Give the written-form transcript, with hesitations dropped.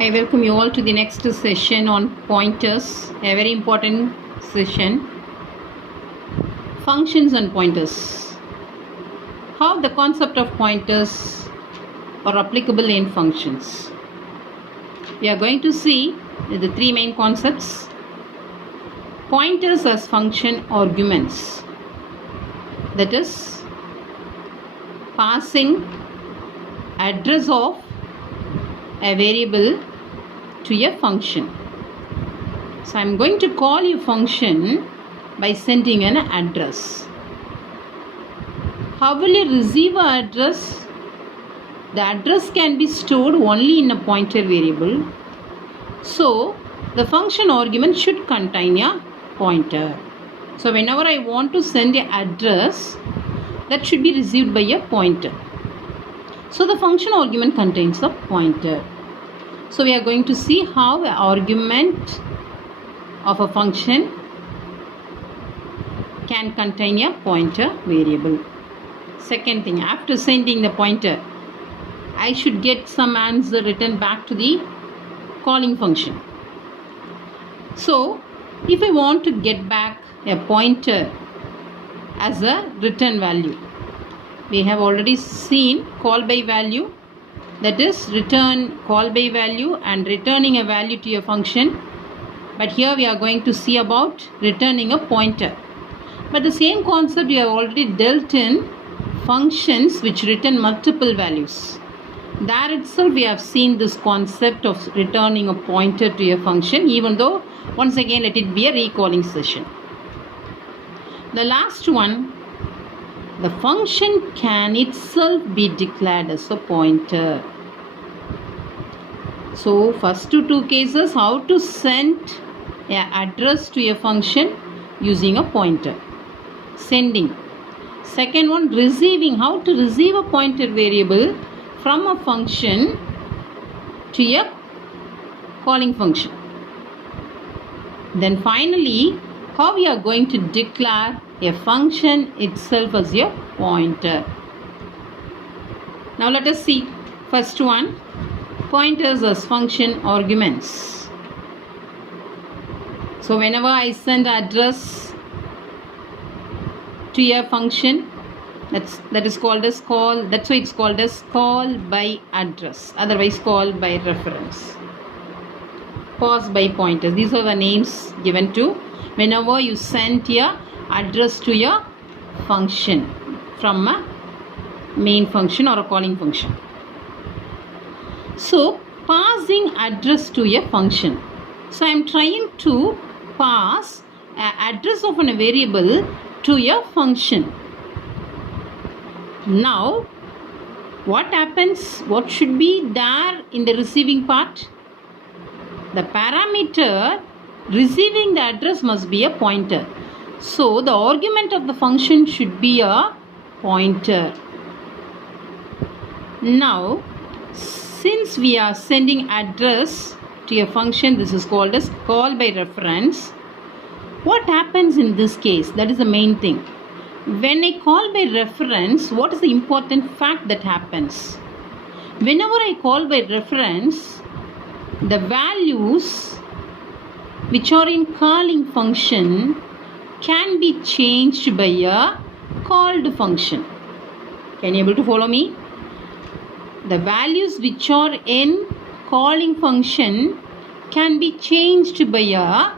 I welcome you all to the next session on pointers, a very important session. Functions and pointers. How the concept of pointers are applicable in functions. We are going to see the three main concepts. Pointers as function arguments. That is, passing address of a variable to a function. So I am going to call a function by sending an address. How will you receive an address? The address can be stored only in a pointer variable. So the function argument should contain a pointer. So whenever I want to send an address, that should be received by a pointer. So the function argument contains a pointer. So we are going to see how an argument of a function can contain a pointer variable. Second thing, after sending the pointer, I should get some answer written back to the calling function. So if I want to get back a pointer as a return value, we have already seen call by value, that is return call by value and returning a value to a function. But here we are going to see about returning a pointer. But the same concept we have already dealt in functions which return multiple values. There itself we have seen this concept of returning a pointer to a function, even though once again let it be a recalling session. The last one, the function can itself be declared as a pointer. So first two cases, how to send an address to a function using a pointer. Sending. Second one, receiving. How to receive a pointer variable from a function to a calling function. Then finally, how we are going to declare a function itself as a pointer. Now let us see first one, pointers as function arguments. So whenever I send address to a function, that is called as call, that's why it's called as call by address, otherwise call by reference. Pass by pointers, these are the names given to whenever you send a address to a function from a main function or a calling function. So passing address to a function. So I am trying to pass an address of a variable to a function. Now what happens? What should be there in the receiving part? The parameter receiving the address must be a pointer. So the argument of the function should be a pointer. Now since we are sending address to a function, this is called as call by reference. What happens in this case? That is the main thing. When I call by reference, what is the important fact that happens? Whenever I call by reference, the values which are in calling function can be changed by a called function. Can you able to follow me? The values which are in calling function can be changed by a